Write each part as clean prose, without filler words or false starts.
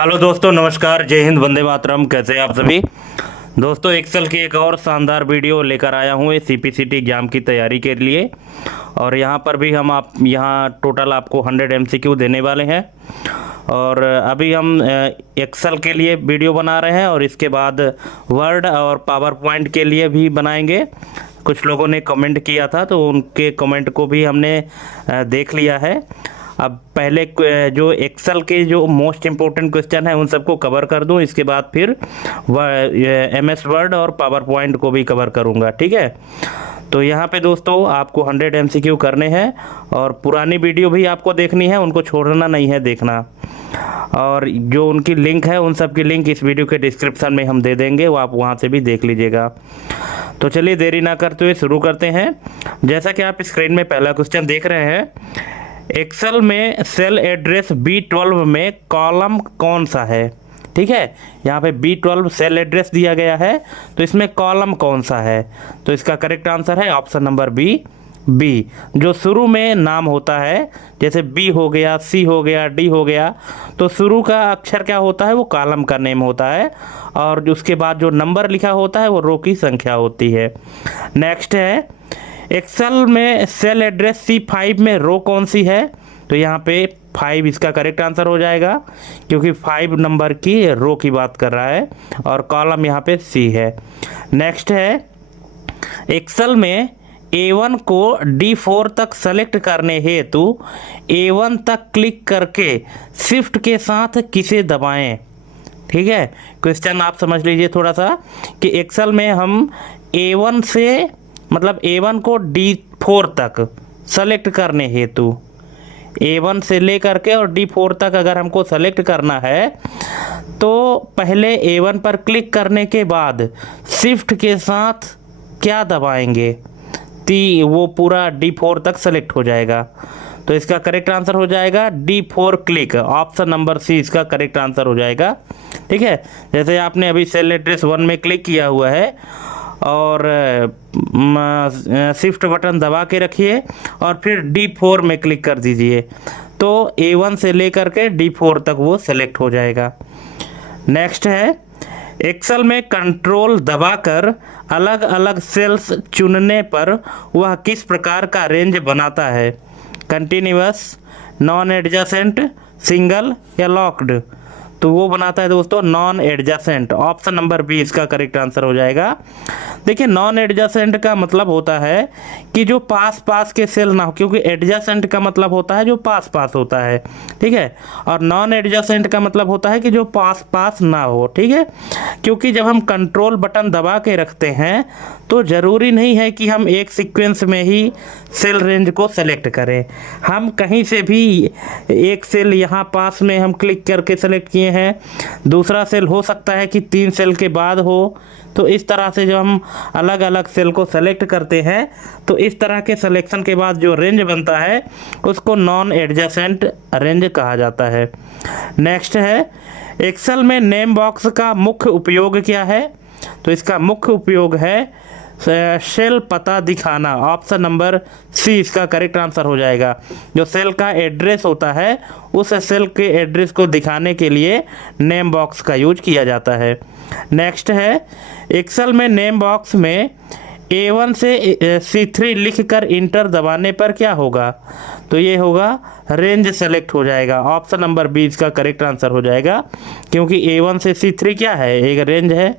Hello दोस्तों, नमस्कार, जय हिंद, वंदे मातरम। कैसे हैं आप सभी दोस्तों। एक्सेल की एक और शानदार वीडियो लेकर आया हूँ इस सीपीसीटी एग्जाम की तैयारी के लिए। और यहाँ पर भी हम आप यहाँ टोटल आपको 100 एमसीक्यू देने वाले हैं। और अभी हम एक्सेल के लिए वीडियो बना रहे हैं और इसके बाद वर्ड और पावर पॉइंट के लिए भी बनाएंगे। कुछ लोगों ने कमेंट किया था तो उनके कमेंट को भी हमने देख लिया है। अब पहले जो एक्सेल के जो मोस्ट इम्पोर्टेंट क्वेश्चन है उन सबको कवर कर दूं, इसके बाद फिर एमएस वर्ड और पावर पॉइंट को भी कवर करूंगा। ठीक है, तो यहाँ पे दोस्तों आपको 100 एमसीक्यू करने हैं और पुरानी वीडियो भी आपको देखनी है, उनको छोड़ना नहीं है, देखना। और जो उनकी लिंक है उन सब की लिंक इस वीडियो के डिस्क्रिप्शन में हम दे देंगे, वो आप वहाँ से भी देख लीजिएगा। तो चलिए देरी ना करते हुए शुरू करते हैं। जैसा कि आप स्क्रीन में पहला क्वेश्चन देख रहे हैं, एक्सेल में सेल एड्रेस B12 में कॉलम कौन सा है। ठीक है, यहाँ पे B12 सेल एड्रेस दिया गया है, तो इसमें कॉलम कौन सा है। तो इसका करेक्ट आंसर है ऑप्शन नंबर बी। जो शुरू में नाम होता है, जैसे B हो गया, C हो गया, D हो गया, तो शुरू का अक्षर क्या होता है, वो कॉलम का नेम होता है। और उसके बाद जो नंबर लिखा होता है वो रो की संख्या होती है। नेक्स्ट है, एक्सेल में सेल एड्रेस C5 में रो कौन सी है। तो यहाँ पे 5 इसका करेक्ट आंसर हो जाएगा, क्योंकि 5 नंबर की रो की बात कर रहा है और कॉलम यहाँ पे C है। नेक्स्ट है, एक्सेल में A1 को D4 तक सेलेक्ट करने हेतु A1 तक क्लिक करके शिफ्ट के साथ किसे दबाएं। ठीक है, क्वेश्चन आप समझ लीजिए थोड़ा सा कि एक्सेल में हम A1 से मतलब A1 को D4 तक सेलेक्ट करने हेतु A1 से लेकर के और D4 तक अगर हमको सेलेक्ट करना है तो पहले A1 पर क्लिक करने के बाद शिफ्ट के साथ क्या दबाएंगे, वो पूरा D4 तक सेलेक्ट हो जाएगा। तो इसका करेक्ट आंसर हो जाएगा D4 click, option number C इसका करेक्ट आंसर हो जाएगा। ठीक है, जैसे आपने अभी सेल एड्रेस 1 में क्लिक किया हुआ है और शिफ्ट बटन दबा के रखिए और फिर D4 में क्लिक कर दीजिए, तो A1 से लेकर के D4 तक वो सेलेक्ट हो जाएगा। नेक्स्ट है, एक्सेल में कंट्रोल दबाकर अलग अलग सेल्स चुनने पर वह किस प्रकार का रेंज बनाता है। कंटिन्यूअस, नॉन एडजेसेंट, सिंगल या लॉक्ड। तो वो बनाता है दोस्तों non adjacent, option number B इसका करेक्ट आंसर हो जाएगा। देखिए, नॉन एडजेसेंट का मतलब होता है कि जो पास पास के सेल ना हो, क्योंकि एडजेसेंट का मतलब होता है जो पास पास होता है। ठीक है, और नॉन एडजेसेंट का मतलब होता है कि जो पास पास ना हो। ठीक है, क्योंकि जब हम कंट्रोल बटन दबा के रखते हैं तो ज़रूरी नहीं है कि हम एक सीक्वेंस में ही सेल रेंज को सेलेक्ट करें। हम कहीं से भी एक सेल यहाँ पास में हम क्लिक करके सेलेक्ट किए हैं, दूसरा सेल हो सकता है कि 3 सेल के बाद हो। तो इस तरह से जब हम अलग अलग सेल को सेलेक्ट करते हैं तो इस तरह के सिलेक्शन के बाद जो रेंज बनता है उसको नॉन एडजेसेंट रेंज कहा जाता है। नेक्स्ट है, एक्सेल में नेम बॉक्स का मुख्य उपयोग क्या है। तो इसका मुख्य उपयोग है सेल पता दिखाना, ऑप्शन नंबर सी इसका करेक्ट आंसर हो जाएगा। जो सेल का एड्रेस होता है उस सेल के एड्रेस को दिखाने के लिए नेम बॉक्स का यूज किया जाता है। नेक्स्ट है, एक्सेल में नेम बॉक्स में A1 से C3 लिखकर इंटर दबाने पर क्या होगा। तो ये होगा रेंज सेलेक्ट हो जाएगा, ऑप्शन नंबर बी इसका करेक्ट आंसर हो जाएगा, क्योंकि A1 से C3 क्या है, एक रेंज है।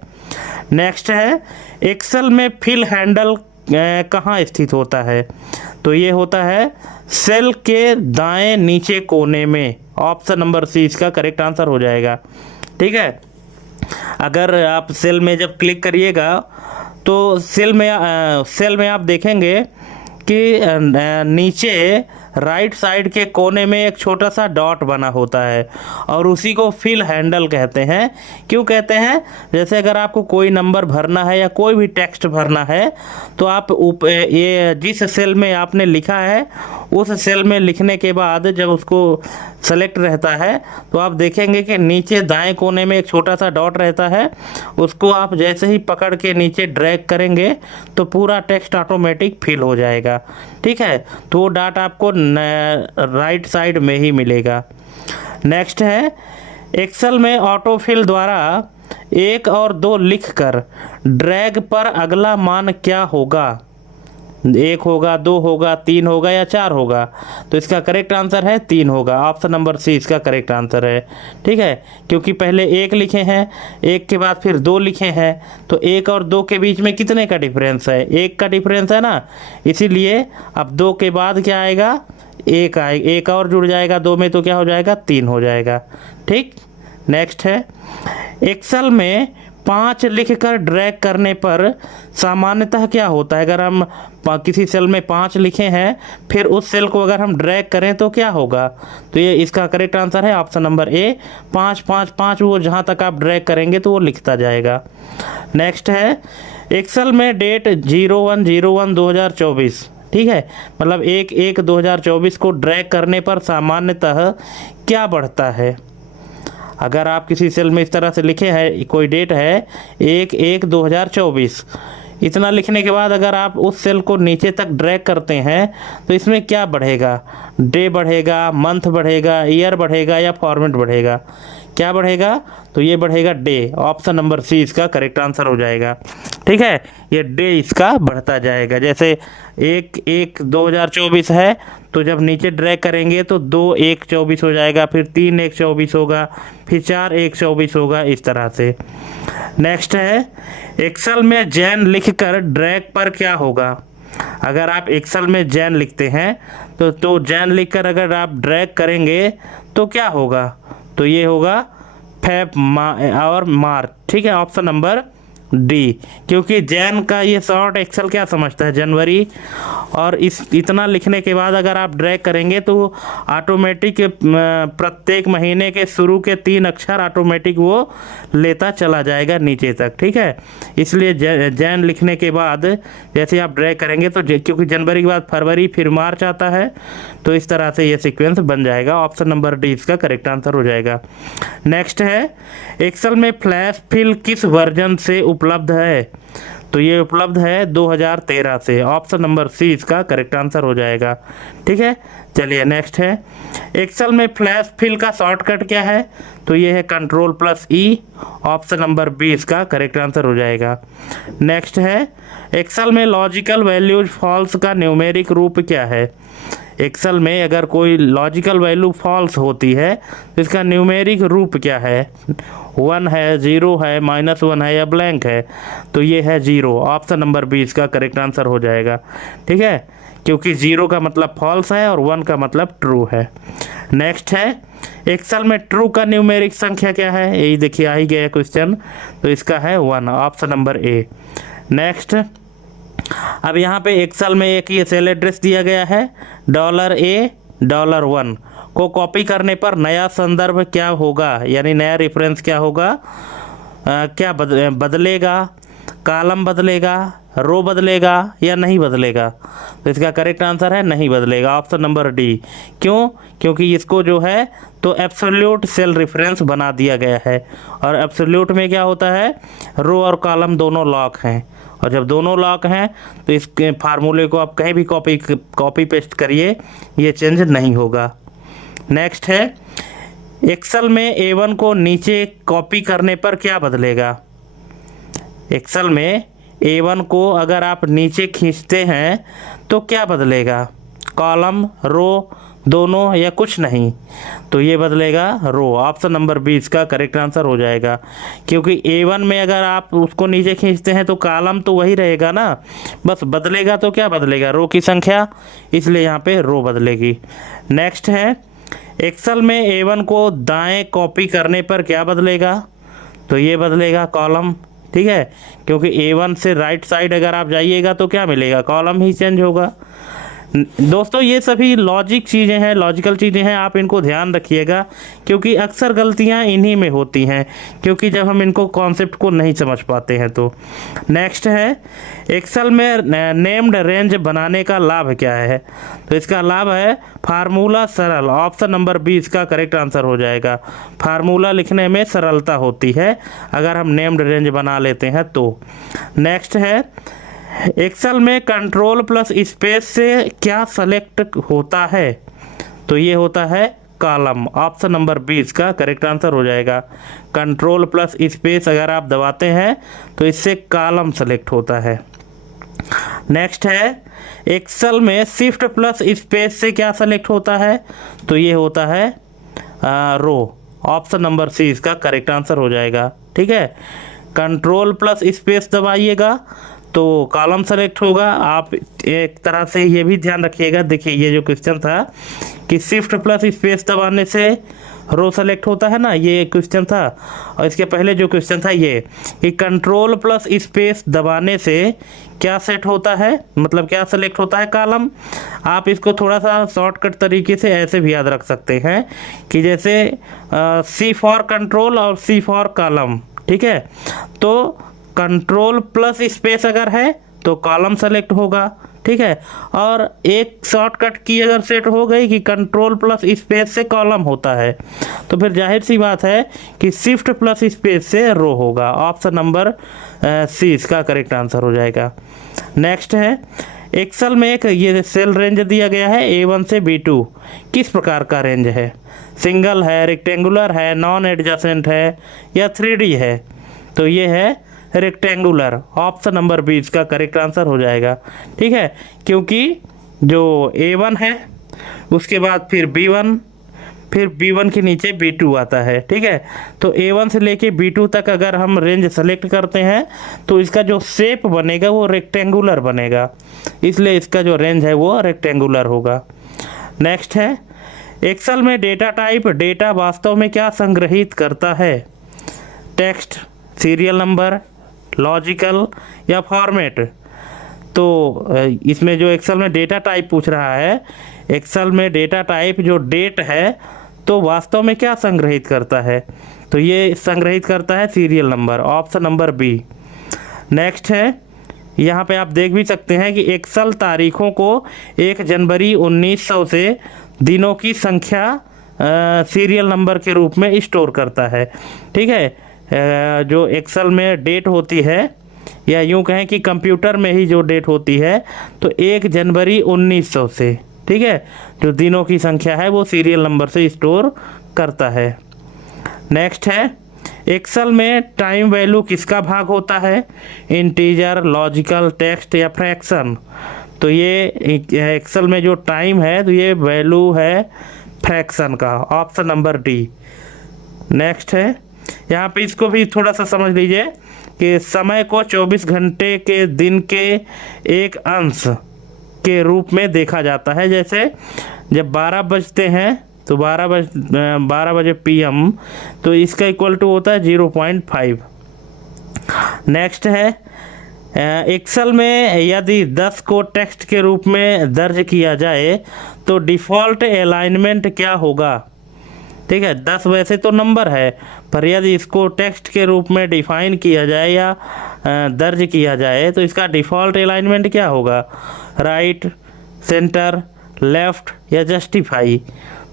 नेक्स्ट है, एक्सेल में फिल हैंडल कहाँ स्थित होता है। तो ये होता है सेल के दाएं नीचे कोने में, ऑप्शन नंबर सी इसका करेक्ट आंसर हो जाएगा। ठीक है, अगर आप सेल में जब क्लिक करिएगा तो सेल में आप देखेंगे कि नीचे राइट साइड के कोने में एक छोटा सा डॉट बना होता है और उसी को फिल हैंडल कहते हैं। क्यों कहते हैं, जैसे अगर आपको कोई नंबर भरना है या कोई भी टेक्स्ट भरना है तो आप ये जिस सेल में आपने लिखा है उस सेल में लिखने के बाद जब उसको सेलेक्ट रहता है तो आप देखेंगे कि नीचे दाएं कोने में एक छोटा सा डॉट रहता है, उसको आप जैसे ही पकड़ के नीचे ड्रैग करेंगे तो पूरा टेक्स्ट ऑटोमेटिक फिल हो जाएगा। ठीक है, तो वो डॉट आपको राइट साइड में ही मिलेगा। नेक्स्ट है, एक्सेल में ऑटोफिल द्वारा 1 और 2 लिखकर ड्रैग पर अगला मान क्या होगा? 1 होगा, 2 होगा, 3 होगा या 4 होगा? तो इसका करेक्ट आंसर है 3 होगा। ऑप्शन नंबर सी इसका करेक्ट आंसर है। ठीक है, क्योंकि पहले 1 लिखे हैं, 1 के बाद फिर 2 लिखे हैं, तो 1 और 2 के बीच में कितने का डिफरेंस है? 1 का डिफरेंस है ना, इसीलिए अब 2 के बाद क्या आएगा? 1 आएगा, 1 और जुड़ जाएगा 2 में, तो क्या हो जाएगा? 3 हो जाएगा। ठीक, नेक्स्ट है, एक्सेल में 5 लिखकर ड्रैग करने पर सामान्यतः क्या होता है? अगर हम किसी सेल में 5 लिखे हैं, फिर उस सेल को अगर हम ड्रैग करें तो क्या होगा? तो ये इसका करेक्ट आंसर है ऑप्शन नंबर ए, 5 5 5, वो जहाँ तक आप ड्रैग करेंगे तो वो लिखता जाएगा। नेक्स्ट है, एक्सेल में डेट 01/01/2024, ठीक है, मतलब 1/1/2024 को ड्रैग करने पर सामान्यतः क्या बढ़ता है? अगर आप किसी सेल में इस तरह से लिखे हैं, कोई डेट है 1/1/2024, इतना लिखने के बाद अगर आप उस सेल को नीचे तक ड्रैग करते हैं तो इसमें क्या बढ़ेगा? डे बढ़ेगा, मंथ बढ़ेगा, ईयर बढ़ेगा या फॉर्मेट बढ़ेगा? क्या बढ़ेगा? तो ये बढ़ेगा डे। ऑप्शन नंबर सी इसका करेक्ट आंसर हो जाएगा। ठीक है, ये डे इसका बढ़ता जाएगा। जैसे 1/1/2024 है, तो जब नीचे ड्रैग करेंगे तो 2/1/24 हो जाएगा, फिर 3/1/24 होगा, फिर 4/1/24 होगा, इस तरह से। नेक्स्ट है, एक्सेल में जैन लिखकर ड्रैग पर क्या होगा? अगर आप एक्सेल में जैन लिखते हैं तो जैन लिखकर अगर आप ड्रैग करेंगे तो क्या होगा? तो ये होगा फेब और मार्च। ठीक है, ऑप्शन नंबर डी, क्योंकि जैन का ये शॉर्ट एक्सेल क्या समझता है? जनवरी, और इतना लिखने के बाद अगर आप ड्रैग करेंगे तो ऑटोमेटिक प्रत्येक महीने के शुरू के 3 अक्षर ऑटोमेटिक वो लेता चला जाएगा नीचे तक। ठीक है, इसलिए जैन लिखने के बाद जैसे आप ड्रैग करेंगे तो क्योंकि जनवरी के बाद फरवरी फिर मार्च आता है, तो इस तरह से ये सीक्वेंस बन जाएगा। ऑप्शन नंबर डी इसका करेक्ट आंसर हो जाएगा। नेक्स्ट है, एक्सेल में फ्लैश फिल किस वर्जन से उपलब्ध है? तो ये उपलब्ध है 2013 से। ऑप्शन नंबर सी इसका करेक्ट आंसर हो जाएगा। ठीक है, चलिए नेक्स्ट है, एक्सेल में फ्लैश फिल का शॉर्टकट क्या है? तो ये है Ctrl+E। ऑप्शन नंबर बी इसका करेक्ट आंसर हो जाएगा। नेक्स्ट है, एक्सेल में लॉजिकल वैल्यूज फॉल्स का न्यूमेरिक रूप क्या है? एक्सेल में अगर कोई लॉजिकल वैल्यू फॉल्स होती है तो इसका न्यूमेरिक रूप क्या है? 1 है, 0 है, -1 है या ब्लैंक है? तो ये है 0। ऑप्शन नंबर बी इसका करेक्ट आंसर हो जाएगा। ठीक है, क्योंकि 0 का मतलब फॉल्स है और 1 का मतलब ट्रू है। नेक्स्ट है, एक्सेल में ट्रू का न्यूमेरिक संख्या क्या है? यही देखिए आ ही गया क्वेश्चन, तो इसका है 1। Option number A. नेक्स्ट, अब यहाँ पे एक्सेल में एक ये सेल एड्रेस दिया गया है, $A $1 को कॉपी करने पर नया संदर्भ क्या होगा? यानी नया रेफरेंस क्या होगा? क्या बदलेगा? कॉलम बदलेगा, रो बदलेगा या नहीं बदलेगा? तो इसका करेक्ट आंसर है नहीं बदलेगा। Option number D. क्यों? क्योंकि इसको जो है तो एब्सोल्यूट सेल रेफरेंस बना दिया गया है, और एब्सोल्यूट में क्या होता है? रो और कॉलम दोनों लॉक हैं, और जब दोनों लॉक हैं तो इसके फार्मूले को आप कहीं भी कॉपी पेस्ट करिए, ये चेंज नहीं होगा। नेक्स्ट है, एक्सेल में A1 को नीचे कॉपी करने पर क्या बदलेगा? एक्सेल में A1 को अगर आप नीचे खींचते हैं तो क्या बदलेगा? कॉलम, रो दोनों या कुछ नहीं? तो ये बदलेगा रो। ऑप्शन नंबर बी इसका करेक्ट आंसर हो जाएगा, क्योंकि A1 में अगर आप उसको नीचे खींचते हैं तो कॉलम तो वही रहेगा ना, बस बदलेगा तो क्या बदलेगा? रो की संख्या, इसलिए यहाँ पे रो बदलेगी। नेक्स्ट है, एक्सेल में A1 को दाएं कॉपी करने पर क्या बदलेगा? तो ये बदलेगा कॉलम। ठीक है, क्योंकि A1 से राइट साइड अगर आप जाइएगा तो क्या मिलेगा? कॉलम ही चेंज होगा। दोस्तों ये सभी लॉजिक चीज़ें हैं, लॉजिकल चीज़ें हैं, आप इनको ध्यान रखिएगा, क्योंकि अक्सर गलतियां इन्हीं में होती हैं, क्योंकि जब हम इनको कॉन्सेप्ट को नहीं समझ पाते हैं तो। नेक्स्ट है, एक्सेल में नेम्ड रेंज बनाने का लाभ क्या है? तो इसका लाभ है फार्मूला सरल। ऑप्शन नंबर बी इसका करेक्ट आंसर हो जाएगा। फार्मूला लिखने में सरलता होती है अगर हम नेम्ड रेंज बना लेते हैं तो। नेक्स्ट है, एक्सेल में Ctrl+Space से क्या सेलेक्ट होता है? तो ये होता है कॉलम। ऑप्शन नंबर 20 का करेक्ट आंसर हो जाएगा। कंट्रोल प्लस स्पेस अगर आप दबाते हैं तो इससे कॉलम सेलेक्ट होता है। नेक्स्ट है एक्सेल में शिफ्ट प्लस स्पेस से क्या सेलेक्ट होता है, तो ये होता है रो। ऑप्शन नंबर सी इसका करेक्ट आंसर हो जाएगा। ठीक है, कंट्रोल प्लस स्पेस दबाइएगा तो कॉलम सेलेक्ट होगा। आप एक तरह से ये भी ध्यान रखिएगा, देखिए ये जो क्वेश्चन था कि शिफ्ट प्लस स्पेस दबाने से रो सेलेक्ट होता है ना, ये क्वेश्चन था। और इसके पहले जो क्वेश्चन था ये कि कंट्रोल प्लस स्पेस दबाने से क्या सेट होता है, मतलब क्या सेलेक्ट होता है, कॉलम। आप इसको थोड़ा सा शॉर्टकट तरीके से ऐसे भी याद रख सकते हैं कि जैसे सी फॉर कंट्रोल और सी फॉर कॉलम। ठीक है, तो कंट्रोल प्लस स्पेस अगर है तो कॉलम सेलेक्ट होगा। ठीक है, और एक शॉर्टकट की अगर सेट हो गई कि कंट्रोल प्लस स्पेस से कॉलम होता है तो फिर जाहिर सी बात है कि शिफ्ट प्लस स्पेस से रो होगा। ऑप्शन नंबर सी इसका करेक्ट आंसर हो जाएगा। नेक्स्ट है एक्सेल में एक ये सेल रेंज दिया गया है A1 से B2, किस प्रकार का रेंज है, सिंगल है, रेक्टेंगुलर है, नॉन एडजेसेंट है या 3D है, तो ये है रेक्टेंगुलर। ऑप्शन नंबर 20 का करेक्ट आंसर हो जाएगा। ठीक है, क्योंकि जो A1 है उसके बाद फिर B1, फिर B1 के नीचे B2 आता है। ठीक है, तो A1 से लेके B2 तक अगर हम रेंज सेलेक्ट करते हैं तो इसका जो शेप बनेगा वो रेक्टेंगुलर बनेगा, इसलिए इसका जो रेंज है वो रेक्टेंगुलर होगा। नेक्स्ट है एक्सेल में डेटा टाइप डेटा वास्तव में क्या संग्रहित करता है, टेक्स्ट, सीरियल नंबर, लॉजिकल या फॉर्मेट। तो इसमें जो एक्सेल में डेटा टाइप पूछ रहा है, एक्सेल में डेटा टाइप जो डेट है तो वास्तव में क्या संग्रहित करता है, तो ये संग्रहित करता है serial number. Option number B. Next है यहाँ पे आप देख भी सकते हैं कि एक्सेल तारीखों को 1 जनवरी 1900 से दिनों की संख्या सीरियल नंबर के रूप में स्टोर करता है। ठीक है, जो एक्सेल में डेट होती है या यूं कहें कि कंप्यूटर में ही जो डेट होती है तो 1 जनवरी 1900 से, ठीक है, जो दिनों की संख्या है वो सीरियल नंबर से स्टोर करता है। नेक्स्ट है एक्सेल में टाइम वैल्यू किसका भाग होता है, इंटीजर, लॉजिकल, टेक्स्ट या फ्रैक्शन। तो ये एक्सेल में जो टाइम है तो ये वैल्यू है फ्रैक्शन का। Option number D. नेक्स्ट है यहाँ पे इसको भी थोड़ा सा समझ लीजिए कि समय को 24 घंटे के दिन के एक अंश के रूप में देखा जाता है। जैसे जब 12 बजते हैं तो 12 बजे PM, तो इसका इक्वल टू होता है 0.5। नेक्स्ट है एक्सेल में यदि 10 को टेक्स्ट के रूप में दर्ज किया जाए तो डिफ़ॉल्ट अलाइनमेंट क्या होगा। ठीक है, 10 वैसे तो नंबर है पर यदि इसको टेक्स्ट के रूप में डिफाइन किया जाए या दर्ज किया जाए तो इसका डिफ़ॉल्ट अलाइनमेंट क्या होगा, राइट, सेंटर, लेफ़्ट या जस्टिफाई।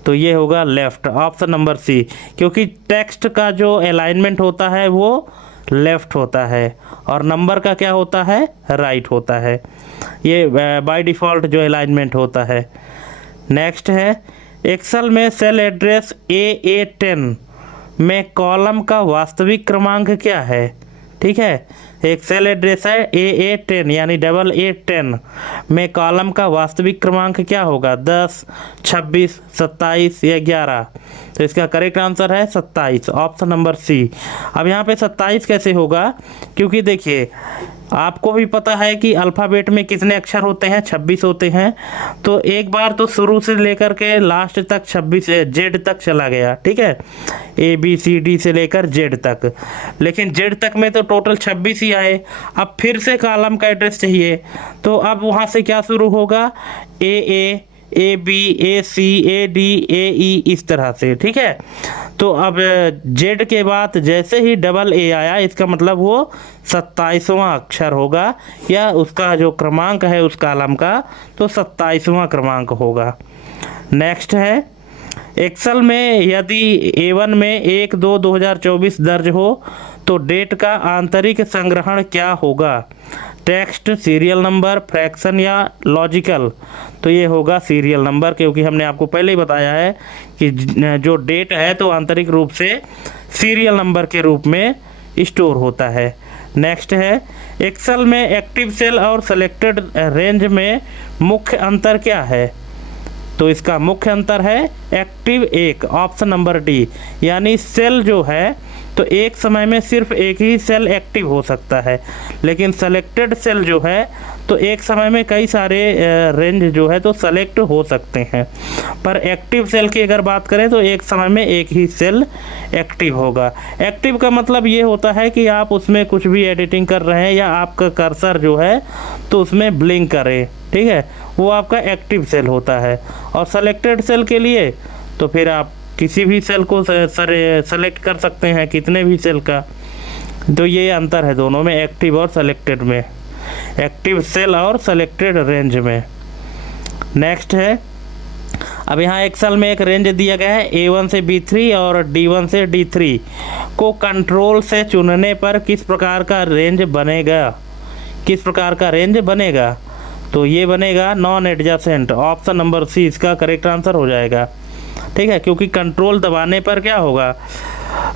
तो ये होगा लेफ़्ट। ऑप्शन नंबर सी, क्योंकि टेक्स्ट का जो अलाइनमेंट होता है वो लेफ़्ट होता है और नंबर का क्या होता है, राइट होता है। ये बाय डिफ़ॉल्ट जो अलाइनमेंट होता है। नेक्स्ट है एक्सेल में सेल एड्रेस AA10 में कॉलम का वास्तविक क्रमांक क्या है। ठीक है, एक सेल एड्रेस है AA10 यानी 8810 में कॉलम का वास्तविक क्रमांक क्या होगा, 10, 26, 27 या 11। तो इसका करेक्ट आंसर है 27। Option number C. अब यहाँ पे 27 कैसे होगा, क्योंकि देखिए आपको भी पता है कि अल्फ़ाबेट में कितने अक्षर होते हैं, 26 होते हैं। तो एक बार तो शुरू से लेकर के लास्ट तक 26 Z तक चला गया। ठीक है, ABCD से लेकर Z तक, लेकिन Z तक में तो टोटल 26 ही आए। अब फिर से कॉलम का एड्रेस चाहिए तो अब वहाँ से क्या शुरू होगा, AA, AB, AC, AD, AE इस तरह से। ठीक है, तो अब Z के बाद जैसे ही डबल A आया इसका मतलब वो 27वां अक्षर होगा या उसका जो क्रमांक है उस कॉलम का तो 27वां क्रमांक होगा। नेक्स्ट है एक्सेल में यदि A1 में 1/2/2024 दर्ज हो तो डेट का आंतरिक संग्रहण क्या होगा, टेक्स्ट, सीरियल नंबर, फ्रैक्शन या लॉजिकल, तो ये होगा सीरियल नंबर, क्योंकि हमने आपको पहले ही बताया है कि जो डेट है तो आंतरिक रूप से सीरियल नंबर के रूप में स्टोर होता है। नेक्स्ट है, एक्सेल में एक्टिव सेल और सेलेक्टेड रेंज में मुख्य अंतर क्या है? तो इसका मुख्य अंतर है एक्टिव एक, ऑप्शन नंबर डी, यानी सेल जो है तो एक समय में सिर्फ एक ही सेल एक्टिव हो सकता है, लेकिन सेलेक्टेड सेल जो है तो एक समय में कई सारे रेंज जो है तो सेलेक्ट हो सकते हैं। पर एक्टिव सेल की अगर बात करें तो एक समय में एक ही सेल एक्टिव होगा। एक्टिव का मतलब ये होता है कि आप उसमें कुछ भी एडिटिंग कर रहे हैं या आपका कर्सर जो है तो उसमें ब्लिंक करे, ठीक है, वो आपका एक्टिव सेल होता है। और सेलेक्टेड सेल के लिए तो फिर आप किसी भी सेल को सेलेक्ट कर सकते हैं, कितने भी सेल का। तो ये अंतर है दोनों में, एक्टिव और सेलेक्टेड में, एक्टिव सेल और सेलेक्टेड रेंज में। नेक्स्ट है, अब यहाँ एक्सेल में एक रेंज दिया गया है A1 से B3 और D1 से D3 को कंट्रोल से चुनने पर किस प्रकार का रेंज बनेगा? किस प्रकार का रेंज बनेगा? तो ये बनेगा non adjacent, option number C इसका करेक्ट आंसर हो जाएगा, ठीक है, क्योंकि कंट्रोल दबाने पर क्या होगा,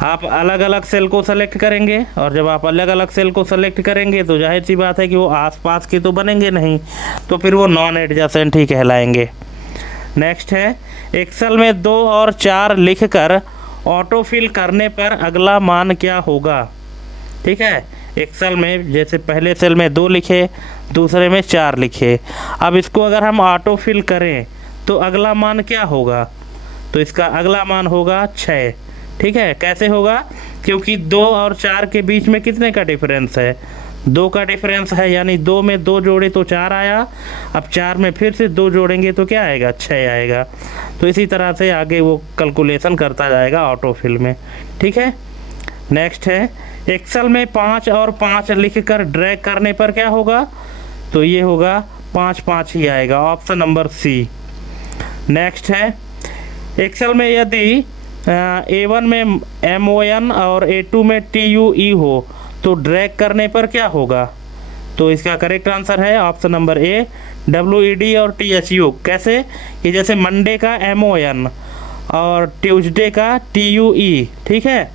आप अलग अलग सेल को सेलेक्ट करेंगे, और जब आप अलग अलग सेल को सेलेक्ट करेंगे तो जाहिर सी बात है कि वो आसपास के तो बनेंगे नहीं, तो फिर वो नॉन एडजेसेंट ही कहलाएंगे। नेक्स्ट है, एक्सेल में 2 और 4 लिखकर ऑटो फिल करने पर अगला मान क्या होगा? ठीक है, एक्सेल में जैसे पहले सेल में 2 लिखे, दूसरे में 4 लिखे, अब इसको अगर हम ऑटो फिल करें तो अगला मान क्या होगा? तो इसका अगला मान होगा 6, ठीक है। कैसे होगा? क्योंकि 2 और 4 के बीच में कितने का डिफरेंस है? 2 का डिफरेंस है, यानी 2 में 2 जोड़े तो 4 आया, अब 4 में फिर से 2 जोड़ेंगे तो क्या आएगा? 6 आएगा। तो इसी तरह से आगे वो कैलकुलेशन करता जाएगा ऑटो फिल में, ठीक है। नेक्स्ट है, एक्सेल में 5 और 5 लिखकर ड्रैग करने पर क्या होगा? तो ये होगा 5 5 ही आएगा, ऑप्शन नंबर सी। नेक्स्ट है, एक्सेल में यदि A1 में MON और A2 में TUE हो तो ड्रैग करने पर क्या होगा? तो इसका करेक्ट आंसर है ऑप्शन नंबर ए, WED और THU। कैसे? कि जैसे मंडे का MON और ट्यूसडे का TUE, ठीक है।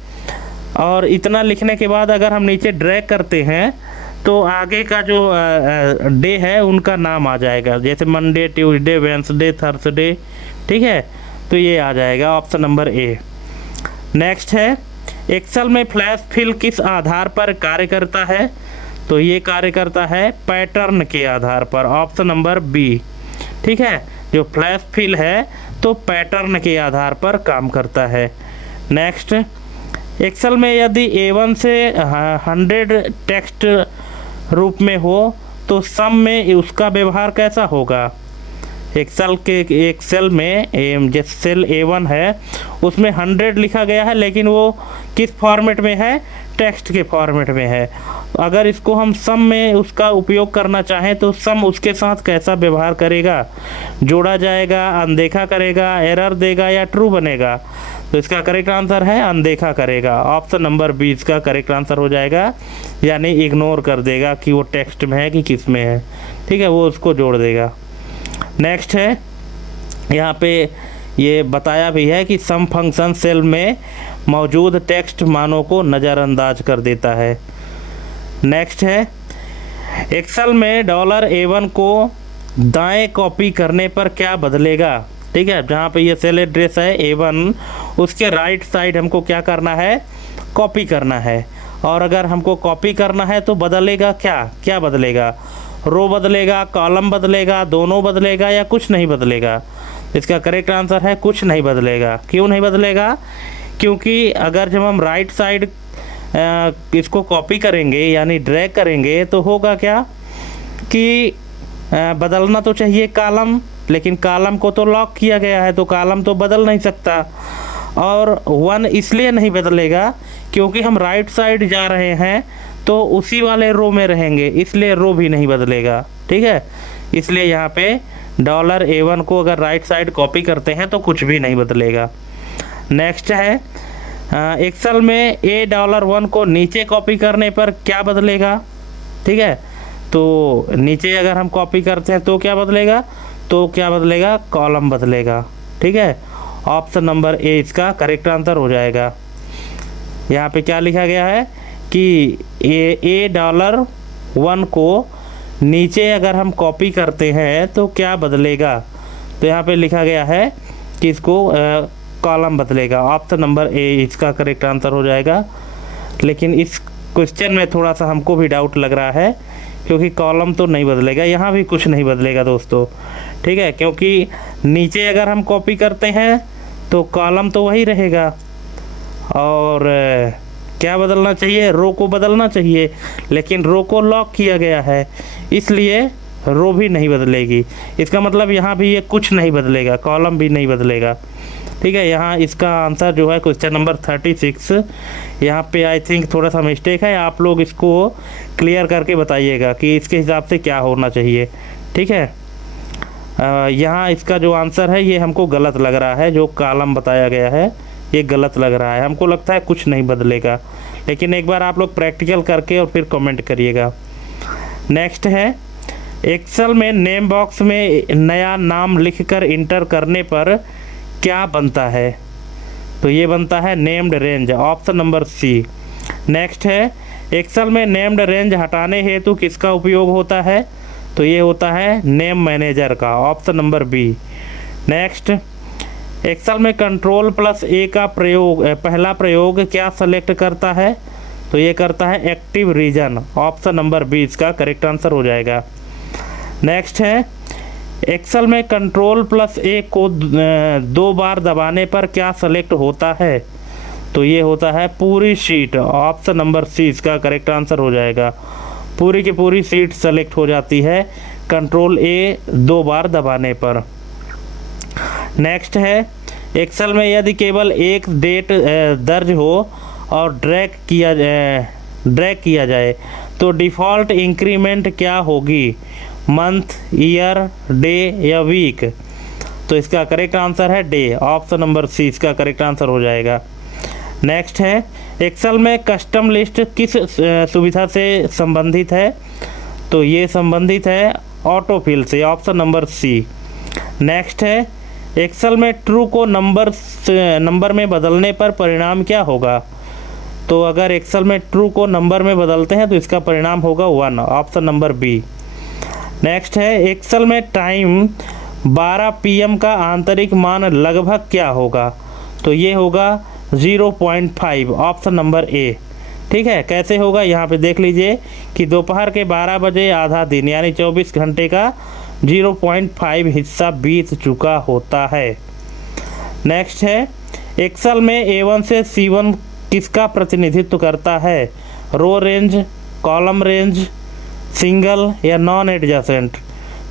और इतना लिखने के बाद अगर हम नीचे ड्रैग करते हैं तो आगे का जो डे है उनका नाम आ जाएगा, जैसे मंडे, ट्यूसडे, वेंसडे, थर्सडे, ठीक है। तो ये आ जाएगा ऑप्शन नंबर ए। नेक्स्ट है, एक्सेल में फ्लैश फिल किस आधार पर कार्य करता है? तो ये कार्य करता है पैटर्न के आधार पर, ऑप्शन नंबर बी, ठीक है। जो फ्लैश फिल है तो पैटर्न के आधार पर काम करता है। नेक्स्ट, एक्सेल में यदि A1 से 100 टेक्स्ट रूप में हो तो सम में उसका व्यवहार कैसा होगा? एक्सेल में जिस सेल A1 है उसमें 100 लिखा गया है, लेकिन वो किस फॉर्मेट में है? टेक्स्ट के फॉर्मेट में है। अगर इसको हम सम में उसका उपयोग करना चाहें तो सम उसके साथ कैसा व्यवहार करेगा? जोड़ा जाएगा, अनदेखा करेगा, एरर देगा या ट्रू बनेगा? तो इसका करेक्ट आंसर है अनदेखा करेगा, ऑप्शन नंबर बी इसका करेक्ट आंसर हो जाएगा, यानी इग्नोर कर देगा कि वो टेक्स्ट में है कि किस में है, ठीक है, वो उसको जोड़ देगा। नेक्स्ट है, यहाँ पे ये बताया भी है कि सम फंक्शन सेल में मौजूद टेक्स्ट मानों को नज़रअंदाज कर देता है। नेक्स्ट है, एक्सेल में $A1 को दाएं कॉपी करने पर क्या बदलेगा? ठीक है, जहाँ पे ये सेल एड्रेस है A1 उसके राइट साइड हमको क्या करना है? कॉपी करना है। और अगर हमको कॉपी करना है तो बदलेगा क्या? क्या बदलेगा? रो बदलेगा, कॉलम बदलेगा, दोनों बदलेगा या कुछ नहीं बदलेगा? इसका करेक्ट आंसर है कुछ नहीं बदलेगा। क्यों नहीं बदलेगा? क्योंकि अगर जब हम राइट साइड इसको कॉपी करेंगे यानी ड्रैग करेंगे तो होगा क्या कि बदलना तो चाहिए कॉलम, लेकिन कॉलम को तो लॉक किया गया है तो कॉलम तो बदल नहीं सकता। और 1 इसलिए नहीं बदलेगा क्योंकि हम राइट साइड जा रहे हैं तो उसी वाले रो में रहेंगे, इसलिए रो भी नहीं बदलेगा, ठीक है। इसलिए यहाँ पे $A1 को अगर राइट साइड कॉपी करते हैं तो कुछ भी नहीं बदलेगा। नेक्स्ट है, एक्सेल में $1 को नीचे कॉपी करने पर क्या बदलेगा? ठीक है, तो नीचे अगर हम कॉपी करते हैं तो क्या बदलेगा, तो क्या बदलेगा, कॉलम बदलेगा। ठीक है, ऑप्शन नंबर ए इसका करेक्ट आंसर हो जाएगा। यहाँ पे क्या लिखा गया है कि $1 को नीचे अगर हम कॉपी करते हैं तो क्या बदलेगा, तो यहाँ पे लिखा गया है कि इसको कॉलम बदलेगा। ऑप्शन नंबर ए इसका करेक्ट आंसर हो जाएगा। लेकिन इस क्वेश्चन में थोड़ा सा हमको भी डाउट लग रहा है, क्योंकि कॉलम तो नहीं बदलेगा, यहाँ भी कुछ नहीं बदलेगा दोस्तों। ठीक है, क्योंकि नीचे अगर हम कॉपी करते हैं तो कॉलम तो वही रहेगा, और क्या बदलना चाहिए, रो को बदलना चाहिए, लेकिन रो को लॉक किया गया है, इसलिए रो भी नहीं बदलेगी। इसका मतलब यहाँ भी ये कुछ नहीं बदलेगा, कॉलम भी नहीं बदलेगा। ठीक है, यहाँ इसका आंसर जो है क्वेश्चन नंबर 36, यहाँ पे आई थिंक थोड़ा सा मिस्टेक है, आप लोग इसको क्लियर करके बताइएगा कि इसके हिसाब से क्या होना चाहिए। ठीक है, यहाँ इसका जो आंसर है ये हमको गलत लग रहा है, जो कॉलम बताया गया है ये गलत लग रहा है, हमको लगता है कुछ नहीं बदलेगा। लेकिन एक बार आप लोग प्रैक्टिकल करके और फिर कमेंट करिएगा। नेक्स्ट है, एक्सेल में नेम बॉक्स में नया नाम लिखकर इंटर करने पर क्या बनता है, तो ये बनता है named range, option number C. Next है, एक्सेल में नेम्ड रेंज हटाने हेतु किसका उपयोग होता है, तो ये होता है नेम मैनेजर का, option number B. Next, Excel में कंट्रोल+A का प्रयोग, पहला प्रयोग क्या सेलेक्ट करता है, तो ये करता है active region, option number B इसका करेक्ट आंसर हो जाएगा। नेक्स्ट है, एक्सेल में कंट्रोल+A को 2 बार दबाने पर क्या सेलेक्ट होता है, तो ये होता है पूरी शीट, ऑप्शन नंबर सी इसका करेक्ट आंसर हो जाएगा। पूरी की पूरी शीट सेलेक्ट हो जाती है कंट्रोल+A 2 बार दबाने पर। नेक्स्ट है, एक्सेल में यदि केवल एक डेट दर्ज हो और ड्रैग किया जाए तो डिफ़ॉल्ट इंक्रीमेंट क्या होगी, मंथ, ईयर, डे या वीक, तो इसका करेक्ट आंसर है डे, ऑप्शन नंबर सी इसका करेक्ट आंसर हो जाएगा। नेक्स्ट है, एक्सेल में कस्टम लिस्ट किस सुविधा से संबंधित है, तो ये संबंधित है ऑटोफिल से, ऑप्शन नंबर सी। नेक्स्ट है, एक्सेल में ट्रू को नंबर में बदलने पर परिणाम क्या होगा, तो अगर एक्सेल में ट्रू को नंबर में बदलते हैं तो इसका परिणाम होगा 1, ऑप्शन नंबर बी। नेक्स्ट है, एक्सेल में टाइम 12 PM का आंतरिक मान लगभग क्या होगा, तो ये होगा 0.5, ऑप्शन नंबर ए। ठीक है, कैसे होगा यहाँ पे देख लीजिए कि दोपहर के 12 बजे आधा दिन यानी 24 घंटे का 0.5 हिस्सा बीत चुका होता है। नेक्स्ट है, एक्सेल में A1 से C1 किसका प्रतिनिधित्व करता है, रो रेंज, कॉलम रेंज, सिंगल या नॉन एडजेसेंट,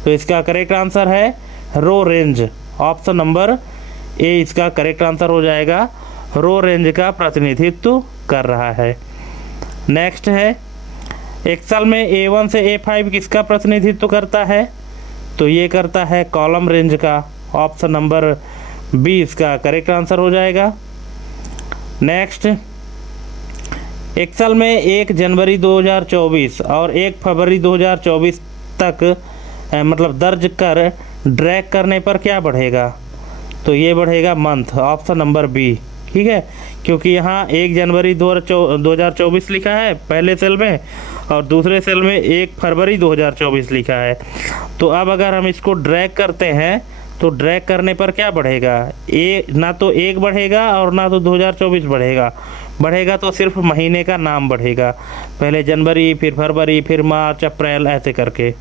तो इसका करेक्ट आंसर है रो रेंज, ऑप्शन नंबर ए इसका करेक्ट आंसर हो जाएगा। रो रेंज का प्रतिनिधित्व कर रहा है। नेक्स्ट है, एक्सेल में A1 से A5 किसका प्रतिनिधित्व करता है, तो ये करता है कॉलम रेंज का, ऑप्शन नंबर बी इसका करेक्ट आंसर हो जाएगा। नेक्स्ट, एक्सेल में 1 जनवरी 2024 और 1 फरवरी 2024 तक मतलब दर्ज कर ड्रैग करने पर क्या बढ़ेगा, तो ये बढ़ेगा मंथ, ऑप्शन नंबर बी। ठीक है, क्योंकि यहाँ 1 जनवरी 2024 लिखा है पहले सेल में और दूसरे सेल में 1 फरवरी 2024 लिखा है, तो अब अगर हम इसको ड्रैग करते हैं तो ड्रैग करने पर क्या बढ़ेगा, ना तो 1 बढ़ेगा और ना तो 2024 बढ़ेगा तो सिर्फ महीने का नाम बढ़ेगा, पहले जनवरी, फिर फरवरी, फिर मार्च, अप्रैल, ऐसे करके।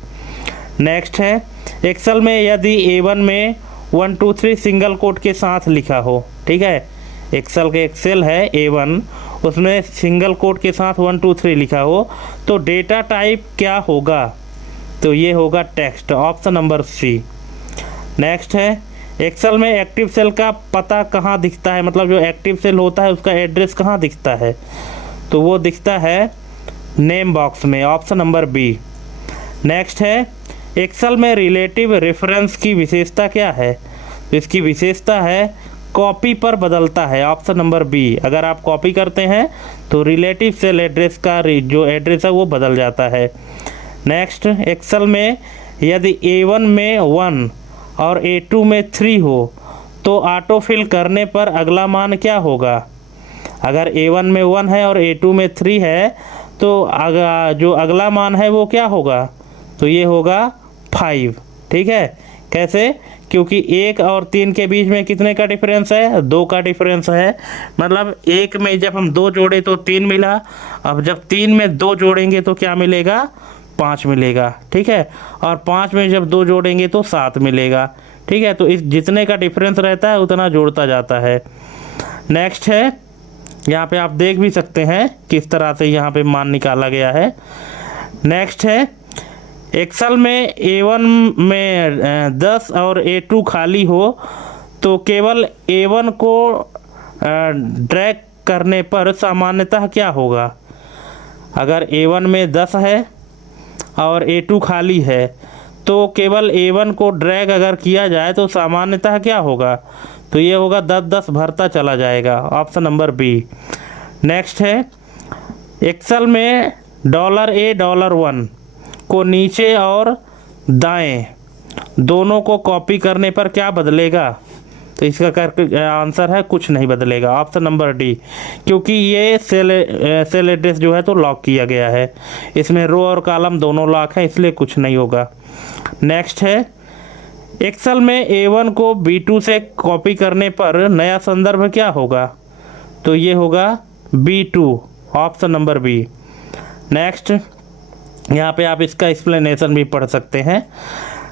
नेक्स्ट है, एक्सेल में यदि A1 में 1 2 3 सिंगल कोट के साथ लिखा हो, ठीक है, एक्सेल के एक्सेल है A1, उसमें सिंगल कोट के साथ 1 2 3 लिखा हो तो डेटा टाइप क्या होगा, तो ये होगा text, option number C. Next है, एक्सेल में एक्टिव सेल का पता कहाँ दिखता है, मतलब जो एक्टिव सेल होता है उसका एड्रेस कहाँ दिखता है, तो वो दिखता है नेम बॉक्स में, ऑप्शन नंबर बी। नेक्स्ट है, एक्सेल में रिलेटिव रेफरेंस की विशेषता क्या है, तो इसकी विशेषता है कॉपी पर बदलता है, ऑप्शन नंबर बी। अगर आप कॉपी करते हैं तो रिलेटिव सेल एड्रेस का जो एड्रेस है वो बदल जाता है। नेक्स्ट, एक्सेल में यदि A1 में 1 और A2 में 3 हो तो ऑटो फिल करने पर अगला मान क्या होगा। अगर A1 में 1 है और A2 में 3 है तो जो अगला मान है वो क्या होगा, तो ये होगा 5। ठीक है, कैसे, क्योंकि 1 और 3 के बीच में कितने का डिफरेंस है, 2 का डिफरेंस है। मतलब 1 में जब हम 2 जोड़े तो 3 मिला, अब जब 3 में 2 जोड़ेंगे तो क्या मिलेगा, 5 मिलेगा। ठीक है, और 5 में जब 2 जोड़ेंगे तो 7 मिलेगा। ठीक है, तो इस जितने का डिफरेंस रहता है उतना जोड़ता जाता है। नेक्स्ट है, यहाँ पे आप देख भी सकते हैं किस तरह से यहाँ पे मान निकाला गया है। नेक्स्ट है, एक्सेल में A1 में 10 और A2 खाली हो तो केवल A1 को ड्रैग करने पर सामान्यतः क्या होगा। अगर A1 में 10 है और A2 खाली है तो केवल A1 को ड्रैग अगर किया जाए तो सामान्यतः क्या होगा, तो ये होगा 10-10 भरता चला जाएगा, ऑप्शन नंबर बी। नेक्स्ट है, एक्सेल में $A $1 को नीचे और दाएं दोनों को कॉपी करने पर क्या बदलेगा, तो इसका आंसर है कुछ नहीं बदलेगा, ऑप्शन नंबर डी, क्योंकि ये सेल एड्रेस जो है तो लॉक किया गया है, इसमें रो और कॉलम दोनों लॉक है, इसलिए कुछ नहीं होगा। नेक्स्ट है, एक्सेल में A1 को B2 से कॉपी करने पर नया संदर्भ क्या होगा, तो ये होगा B2, option number B. Next, यहाँ पे आप इसका एक्सप्लेनेशन भी पढ़ सकते हैं।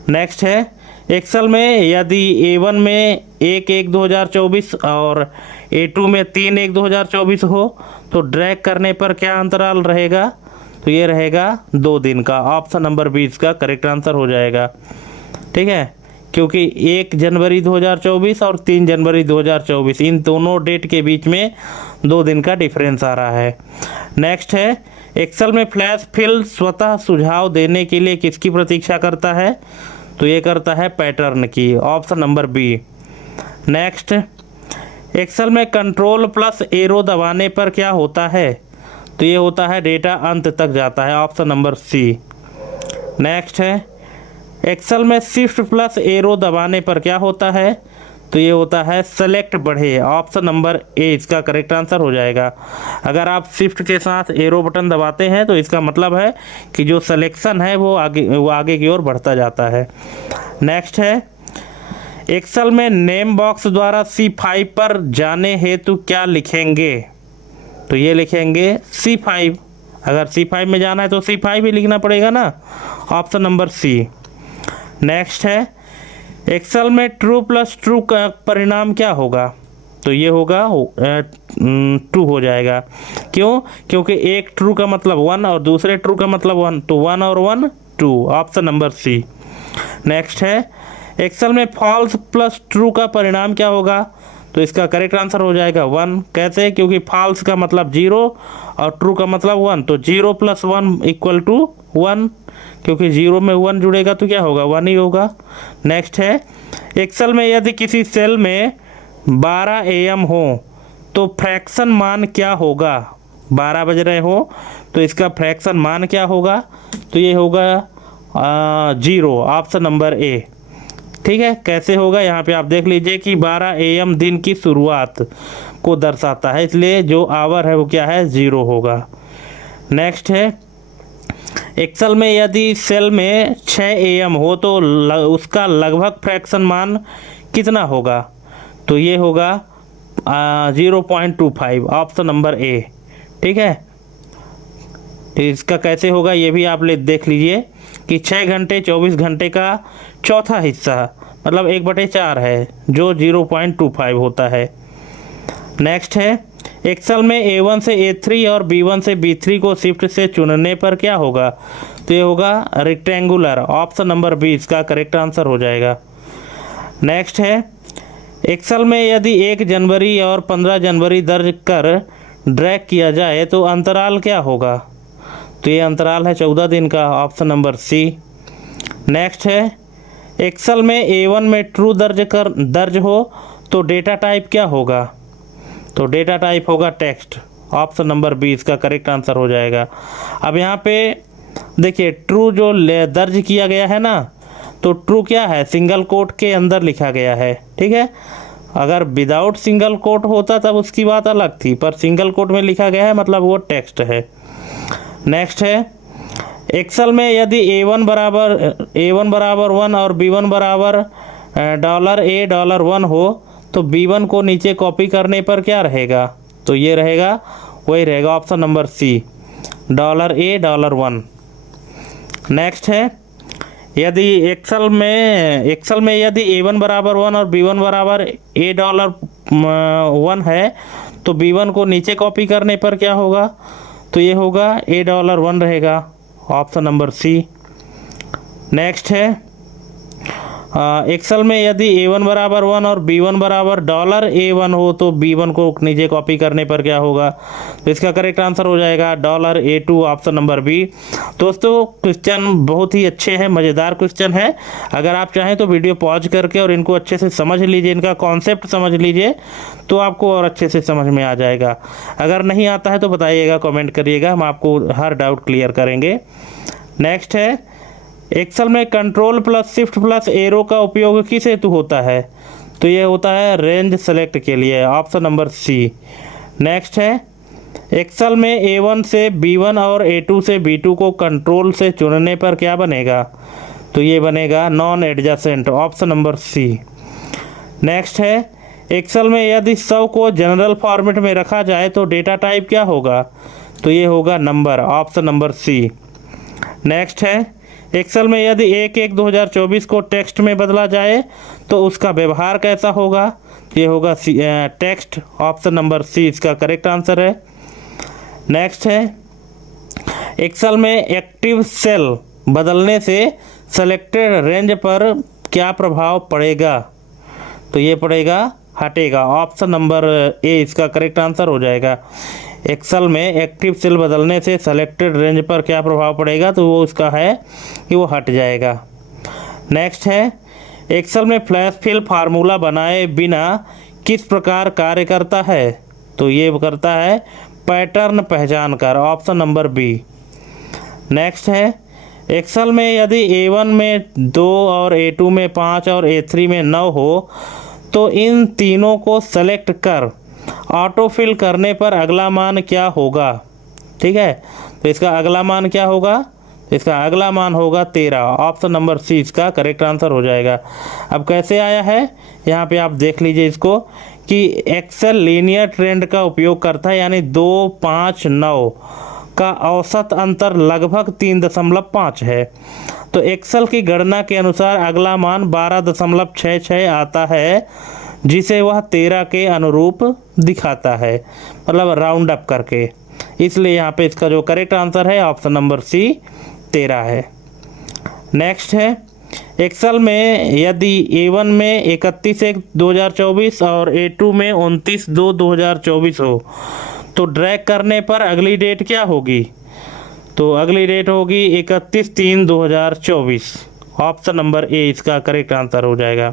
नेक्स्ट है, एक्सेल में यदि A1 में 1/1/2024 और A2 में 3/1/2024 हो तो ड्रैग करने पर क्या अंतराल रहेगा, तो ये रहेगा 2 दिन का, ऑप्शन नंबर 20 का करेक्ट आंसर हो जाएगा। ठीक है, क्योंकि 1 जनवरी 2024 और 3 जनवरी 2024 इन दोनों डेट के बीच में 2 दिन का डिफरेंस आ रहा है। नेक्स्ट है, एक्सेल में फ्लैश फिल स्वतः सुझाव देने के लिए किसकी प्रतीक्षा करता है, तो ये करता है पैटर्न की, option number B. Next, Excel में कंट्रोल प्लस एरो दबाने पर क्या होता है, तो ये होता है डेटा अंत तक जाता है, ऑप्शन नंबर सी। नेक्स्ट है, एक्सेल में शिफ्ट प्लस एरो दबाने पर क्या होता है, तो ये होता है सेलेक्ट बढ़े, ऑप्शन नंबर ए इसका करेक्ट आंसर हो जाएगा। अगर आप शिफ्ट के साथ एरो बटन दबाते हैं तो इसका मतलब है कि जो सिलेक्शन है वो आगे की ओर बढ़ता जाता है। नेक्स्ट है, एक्सेल में नेम बॉक्स द्वारा C5 पर जाने हेतु क्या लिखेंगे, तो ये लिखेंगे C5। अगर C5 में जाना है तो C5 ही लिखना पड़ेगा ना, ऑप्शन नंबर सी। नेक्स्ट है, एक्सेल में ट्रू प्लस ट्रू का परिणाम क्या होगा, तो ये होगा 2 हो जाएगा। क्यों, क्योंकि एक ट्रू का मतलब 1 और दूसरे ट्रू का मतलब 1, तो 1 और 1 2, ऑप्शन नंबर सी। नेक्स्ट है, एक्सेल में फॉल्स प्लस ट्रू का परिणाम क्या होगा, तो इसका करेक्ट आंसर हो जाएगा 1। कैसे, क्योंकि फॉल्स का मतलब 0 और ट्रू का मतलब 1, तो 0 + 1 = 1, क्योंकि 0 में 1 जुड़ेगा तो क्या होगा, 1 ही होगा। नेक्स्ट है, एक्सेल में यदि किसी सेल में 12 AM हो तो फ्रैक्शन मान क्या होगा, 12 बज रहे हो तो इसका फ्रैक्शन मान क्या होगा, तो ये होगा 0, ऑप्शन नंबर ए। ठीक है, कैसे होगा, यहाँ पे आप देख लीजिए कि 12 AM दिन की शुरुआत को दर्शाता है, इसलिए जो आवर है वो क्या है, 0 होगा। नेक्स्ट है, एक्सेल में यदि सेल में 6 AM हो तो उसका लगभग फ्रैक्शन मान कितना होगा, तो ये होगा 0.25, ऑप्शन नंबर ए। ठीक है, तो इसका कैसे होगा ये भी आप देख लीजिए कि 6 घंटे 24 घंटे का चौथा हिस्सा मतलब 1/4 है जो 0.25 होता है। नेक्स्ट है, एक्सेल में A1 से A3 और B1 से B3 को शिफ्ट से चुनने पर क्या होगा, तो ये होगा रेक्टेंगुलर, ऑप्शन नंबर बी इसका करेक्ट आंसर हो जाएगा। नेक्स्ट है, एक्सेल में यदि 1 जनवरी और 15 जनवरी दर्ज कर ड्रैग किया जाए तो अंतराल क्या होगा, तो ये अंतराल है 14 दिन का, ऑप्शन नंबर सी। नेक्स्ट है, एक्सेल में A1 में ट्रू दर्ज हो तो डेटा टाइप क्या होगा, तो डेटा टाइप होगा टेक्स्ट, ऑप्शन नंबर बी इसका करेक्ट आंसर हो जाएगा। अब यहाँ पे देखिए ट्रू जो दर्ज किया गया है ना, तो ट्रू क्या है, सिंगल कोट के अंदर लिखा गया है, ठीक है। अगर विदाउट सिंगल कोट होता तब उसकी बात अलग थी, पर सिंगल कोट में लिखा गया है मतलब वो टेक्स्ट है। नेक्स्ट है, एक्सेल में यदि A1 बराबर 1 और B1 बराबर $A$1 हो तो B1 को नीचे कॉपी करने पर क्या रहेगा, तो ये रहेगा, वही रहेगा ऑप्शन नंबर सी, $A$1। नेक्स्ट है, यदि एक्सेल में यदि A1 बराबर 1 और B1 बराबर $1 है तो B1 को नीचे कॉपी करने पर क्या होगा, तो ये होगा $1 रहेगा, ऑप्शन नंबर सी। नेक्स्ट है, एक्सेल में यदि A1 बराबर 1 और B1 बराबर $A1 हो तो B1 को नीचे कॉपी करने पर क्या होगा, तो इसका करेक्ट आंसर हो जाएगा $A2, ऑप्शन नंबर बी। दोस्तों क्वेश्चन बहुत ही अच्छे हैं, मज़ेदार क्वेश्चन है। अगर आप चाहें तो वीडियो पॉज करके और इनको अच्छे से समझ लीजिए, इनका कॉन्सेप्ट समझ लीजिए, तो आपको और अच्छे से समझ में आ जाएगा। अगर नहीं आता है तो बताइएगा, कमेंट करिएगा, हम आपको हर डाउट क्लियर करेंगे। नेक्स्ट है, एक्सेल में control plus shift plus arrow का उपयोग किस हेतु होता है, तो ये होता है रेंज सेलेक्ट के लिए, ऑप्शन नंबर सी। नेक्स्ट है, एक्सेल में A1 से B1 और A2 से B2 को कंट्रोल से चुनने पर क्या बनेगा, तो ये बनेगा non adjacent, option number C. Next है, एक्सेल में यदि 100 को जनरल फॉर्मेट में रखा जाए तो डेटा टाइप क्या होगा, तो ये होगा number, option number C. Next है, एक्सेल में यदि 1/1/2024 को टेक्स्ट में बदला जाए तो उसका व्यवहार कैसा होगा, ये होगा टेक्स्ट, ऑप्शन नंबर सी इसका करेक्ट आंसर है। नेक्स्ट है, एक्सेल में एक्टिव सेल बदलने से सेलेक्टेड रेंज पर क्या प्रभाव पड़ेगा, तो ये पड़ेगा हटेगा, ऑप्शन नंबर ए इसका करेक्ट आंसर हो जाएगा। एक्सेल में एक्टिव सेल बदलने से सेलेक्टेड रेंज पर क्या प्रभाव पड़ेगा, तो वो उसका है कि वो हट जाएगा। नेक्स्ट है, एक्सेल में फ्लैश फिल फार्मूला बनाए बिना किस प्रकार कार्य करता है, तो ये करता है पैटर्न पहचान कर, ऑप्शन नंबर बी। नेक्स्ट है, एक्सेल में यदि A1 में 2 और A2 में 5 और A3 में 9 हो तो इन तीनों को सेलेक्ट कर ऑटो फिल करने पर अगला मान क्या होगा, ठीक है। तो इसका अगला मान क्या होगा, तो इसका अगला मान होगा 13, ऑप्शन नंबर सी इसका करेक्ट आंसर हो जाएगा। अब कैसे आया है, यहाँ पे आप देख लीजिए इसको कि एक्सेल लीनियर ट्रेंड का उपयोग करता है, यानी 2, 5, 9 का औसत अंतर लगभग 3.5 है। तो एक्सेल की गणना के अनुसार अगला मान 12.66 आता है, जिसे वह 13 के अनुरूप दिखाता है, मतलब राउंड अप करके। इसलिए यहाँ पे इसका जो करेक्ट आंसर है ऑप्शन नंबर सी 13 है। नेक्स्ट है, एक्सेल में यदि A1 में 31/1/2024 और A2 में 29/2/2024 हो तो ड्रैग करने पर अगली डेट क्या होगी, तो अगली डेट होगी 31/3/2024, ऑप्शन नंबर ए इसका करेक्ट आंसर हो जाएगा।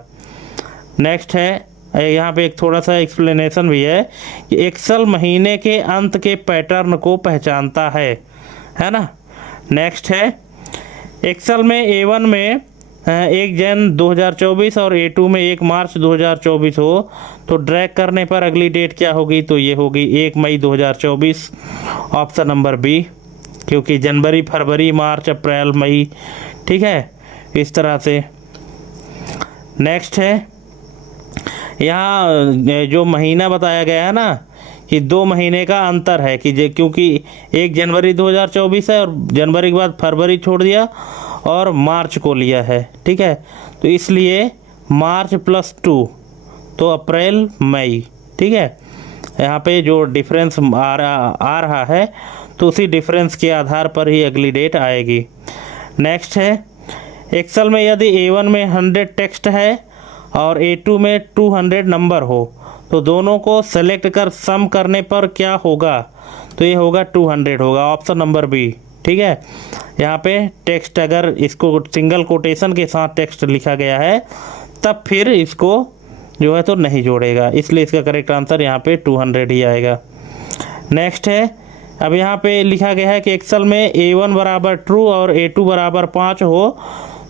नेक्स्ट है, यहाँ पे एक थोड़ा सा एक्सप्लेनेशन भी है कि एक्सेल महीने के अंत के पैटर्न को पहचानता है ना। नेक्स्ट है, एक्सेल में A1 में 1 जन 2024 और A2 में 1 मार्च 2024 हो तो ड्रैग करने पर अगली डेट क्या होगी, तो ये होगी 1 मई 2024, ऑप्शन नंबर बी, क्योंकि जनवरी, फरवरी, मार्च, अप्रैल, मई, ठीक है, इस तरह से। नेक्स्ट है, यहाँ जो महीना बताया गया है ना कि 2 महीने का अंतर है कि क्योंकि 1 जनवरी 2024 है और जनवरी के बाद फरवरी छोड़ दिया और मार्च को लिया है, ठीक है, तो इसलिए मार्च प्लस 2 तो अप्रैल मई, ठीक है। यहाँ पे जो डिफरेंस आ रहा है तो उसी डिफरेंस के आधार पर ही अगली डेट आएगी। नेक्स्ट है, एक्सेल में यदि A1 में 100 टेक्स्ट है और A2 में 200 नंबर हो तो दोनों को सेलेक्ट कर सम करने पर क्या होगा, तो ये होगा 200 होगा, ऑप्शन नंबर बी, ठीक है। यहाँ पे टेक्स्ट अगर इसको सिंगल कोटेशन के साथ टेक्स्ट लिखा गया है तब फिर इसको जो है तो नहीं जोड़ेगा, इसलिए इसका करेक्ट आंसर यहाँ पे 200 ही आएगा। नेक्स्ट है, अब यहाँ पे लिखा गया है कि एक्सेल में A1 बराबर ट्रू और A2 बराबर 5 हो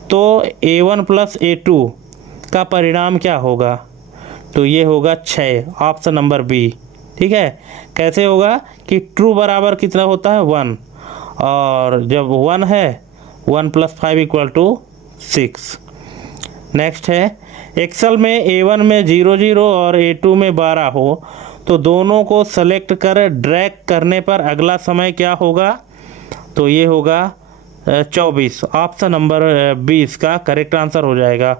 तो A1 प्लस A2 का परिणाम क्या होगा? तो ये होगा 6, ऑप्शन नंबर बी। ठीक है, कैसे होगा कि ट्रू बराबर कितना होता है 1, और जब 1 है 1 प्लस 5 इक्वल टू 6। नेक्स्ट है एक्सेल में A1 में 0 0 और A2 में 12 हो तो दोनों को सेलेक्ट कर ड्रैग करने पर अगला समय क्या होगा? तो ये होगा 24, ऑप्शन नंबर 20 का करेक्ट आंसर हो जाएगा।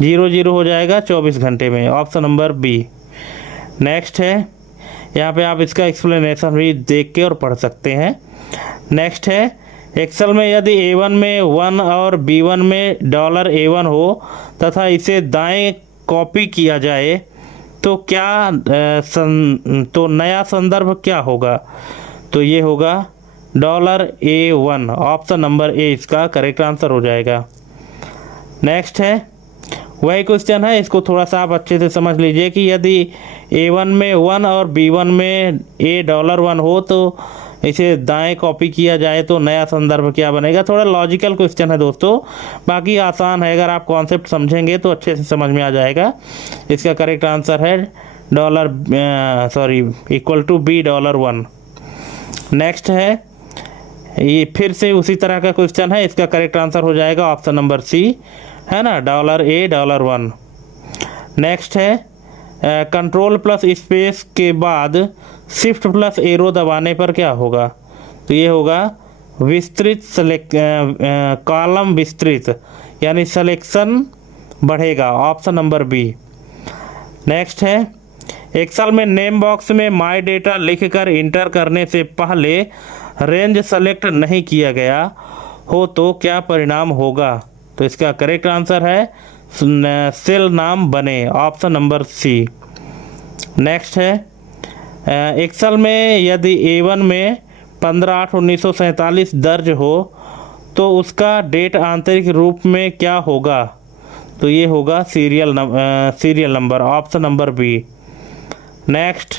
0 0 हो जाएगा 24 घंटे में, ऑप्शन नंबर बी। नेक्स्ट है, यहाँ पे आप इसका एक्सप्लेनेशन भी देख के और पढ़ सकते हैं। नेक्स्ट है एक्सेल में यदि A1 में 1 और B1 में $A1 हो तथा इसे दाएं कॉपी किया जाए तो क्या तो नया संदर्भ क्या होगा? तो ये होगा $A1, ऑप्शन नंबर ए इसका करेक्ट आंसर हो जाएगा। नेक्स्ट है वही क्वेश्चन है, इसको थोड़ा सा आप अच्छे से समझ लीजिए कि यदि A1 में 1 और B1 में $1 हो तो इसे दाएं कॉपी किया जाए तो नया संदर्भ क्या बनेगा? थोड़ा लॉजिकल क्वेश्चन है दोस्तों, बाकी आसान है, अगर आप कॉन्सेप्ट समझेंगे तो अच्छे से समझ में आ जाएगा। इसका करेक्ट आंसर है इक्वल टू $1। नेक्स्ट है, ये फिर से उसी तरह का क्वेश्चन है, इसका करेक्ट आंसर हो जाएगा ऑप्शन नंबर सी, है ना, $1। नेक्स्ट है कंट्रोल प्लस स्पेस के बाद शिफ्ट प्लस एरो दबाने पर क्या होगा? तो ये होगा विस्तृत कॉलम विस्तृत, यानी सिलेक्शन बढ़ेगा, ऑप्शन नंबर बी। नेक्स्ट है एक्सेल में नेम बॉक्स में माय डेटा लिखकर इंटर करने से पहले रेंज सेलेक्ट नहीं किया गया हो तो क्या परिणाम होगा? तो इसका करेक्ट आंसर है सेल नाम बने, ऑप्शन नंबर सी। नेक्स्ट है एक्सेल में यदि A1 में 15/8/1947 दर्ज हो तो उसका डेट आंतरिक रूप में क्या होगा? तो ये होगा serial number, option number B. Next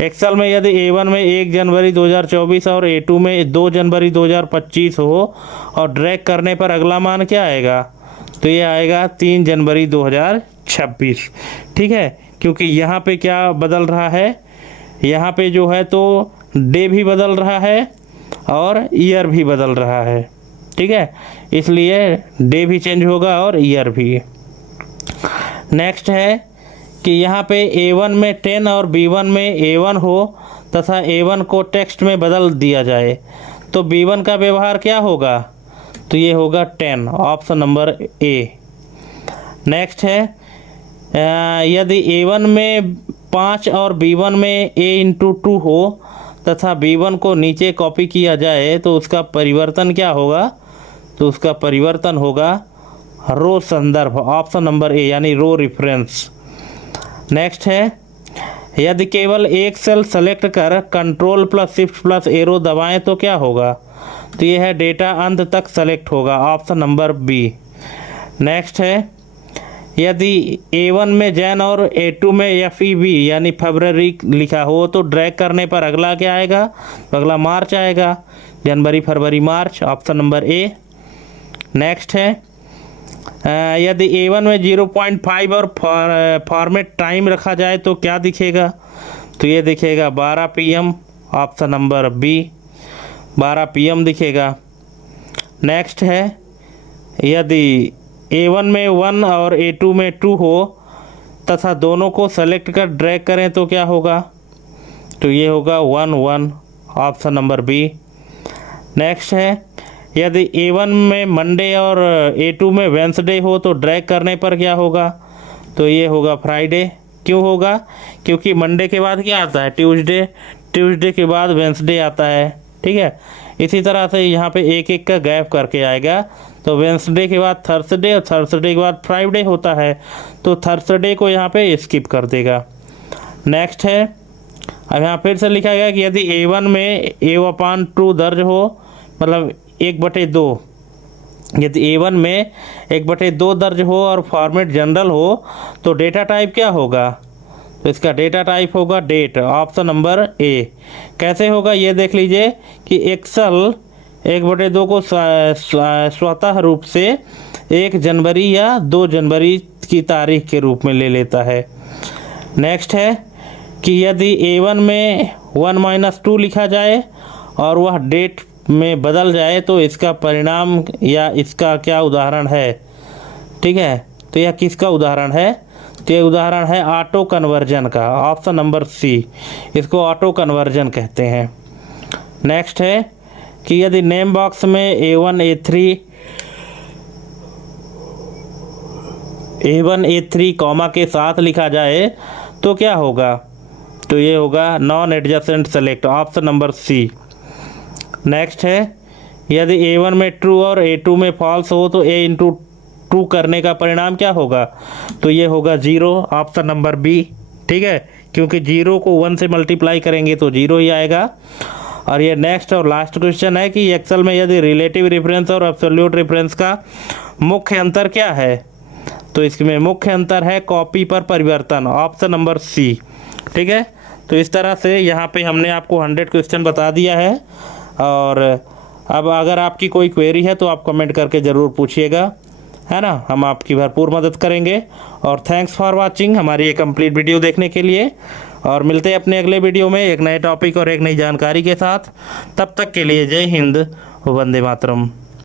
Excel में यदि A1 में 1 जनवरी 2024 और A2 में 2 जनवरी 2025 हो और ड्रैग करने पर अगला मान क्या आएगा? तो ये आएगा 3 जनवरी 2026। ठीक है, क्योंकि यहाँ पे क्या बदल रहा है, यहाँ पे जो है तो डे भी बदल रहा है और ईयर भी बदल रहा है। ठीक है, इसलिए डे भी चेंज होगा और ईयर भी। नेक्स्ट है कि यहाँ पे A1 में 10 और B1 में A1 हो तथा A1 को टेक्स्ट में बदल दिया जाए तो B1 का व्यवहार क्या होगा? तो ये होगा 10, ऑप्शन नंबर ए। नेक्स्ट है यदि A1 में 5 और B1 में A×2 हो तथा B1 को नीचे कॉपी किया जाए तो उसका परिवर्तन क्या होगा? तो उसका परिवर्तन होगा रो संदर्भ, ऑप्शन नंबर ए, यानी रो रेफरेंस। नेक्स्ट है यदि केवल एक सेल सेलेक्ट कर control plus shift plus arrow दबाएं तो क्या होगा? तो ये है डेटा अंत तक सेलेक्ट होगा, ऑप्शन नंबर बी। नेक्स्ट है यदि A1 में जैन और A2 में FEB यानी फरवरी लिखा हो तो ड्रैग करने पर अगला क्या आएगा? तो अगला मार्च आएगा, जनवरी फरवरी मार्च, ऑप्शन नंबर ए। नेक्स्ट है यदि A1 में 0.5 और फॉर्मेट टाइम रखा जाए तो क्या दिखेगा? तो ये दिखेगा 12 PM, option number B, 12 PM दिखेगा। नेक्स्ट है यदि A1 में 1 और A2 में 2 हो तथा दोनों को सेलेक्ट कर ड्रैग करें तो क्या होगा? तो ये होगा 1 1, ऑप्शन नंबर बी। नेक्स्ट है यदि A1 में मंडे और A2 में वेंसडे हो तो ड्रैग करने पर क्या होगा? तो ये होगा फ्राइडे। क्यों होगा? क्योंकि मंडे के बाद क्या आता है? ट्यूसडे, ट्यूसडे के बाद वेंसडे आता है। ठीक है, इसी तरह से यहाँ पे एक एक का गैप करके आएगा, तो वेंसडे के बाद थर्सडे और थर्सडे के बाद फ्राइडे होता है, तो थर्सडे को यहाँ पे स्किप कर देगा। नेक्स्ट है अब यहाँ फिर से लिखा गया कि यदि A1 में A/2 दर्ज हो, मतलब 1/2, यदि A1 में 1/2 दर्ज हो और फॉर्मेट जनरल हो तो डेटा टाइप क्या होगा? तो इसका डेटा टाइप होगा डेट, ऑप्शन नंबर ए। कैसे होगा ये देख लीजिए कि एक्सेल 1/2 को स्वतः रूप से 1 जनवरी या 2 जनवरी की तारीख के रूप में ले लेता है। नेक्स्ट है कि यदि A1 में 1-2 लिखा जाए और वह डेट में बदल जाए तो इसका परिणाम या इसका क्या उदाहरण है। ठीक है, तो यह किसका उदाहरण है, तो ये उदाहरण है ऑटो कन्वर्जन का, ऑप्शन नंबर सी। इसको ऑटो कन्वर्जन कहते हैं। नेक्स्ट है कि यदि नेम बॉक्स में A1 A3 कॉमा के साथ लिखा जाए तो क्या होगा, तो ये होगा non adjacent select, option number C. Next है यदि A1 में ट्रू और A2 में फॉल्स हो तो A×2 करने का परिणाम क्या होगा, तो ये होगा 0, ऑप्शन नंबर बी। ठीक है, क्योंकि 0 को 1 से मल्टीप्लाई करेंगे तो 0 ही आएगा। और ये नेक्स्ट और लास्ट क्वेश्चन है कि एक्सेल में यदि रिलेटिव रेफरेंस और एब्सोल्यूट रेफरेंस का मुख्य अंतर क्या है, तो इसमें मुख्य अंतर है कॉपी पर परिवर्तन, ऑप्शन नंबर सी। ठीक है, तो इस तरह से यहाँ पे हमने आपको 100 क्वेश्चन बता दिया है। और अब अगर आपकी कोई क्वेरी है तो आप कमेंट करके ज़रूर पूछिएगा, है ना, हम आपकी भरपूर मदद करेंगे। और थैंक्स फॉर वाचिंग हमारी ये कंप्लीट वीडियो देखने के लिए। और मिलते हैं अपने अगले वीडियो में एक नए टॉपिक और एक नई जानकारी के साथ। तब तक के लिए जय हिंद, वंदे मातरम।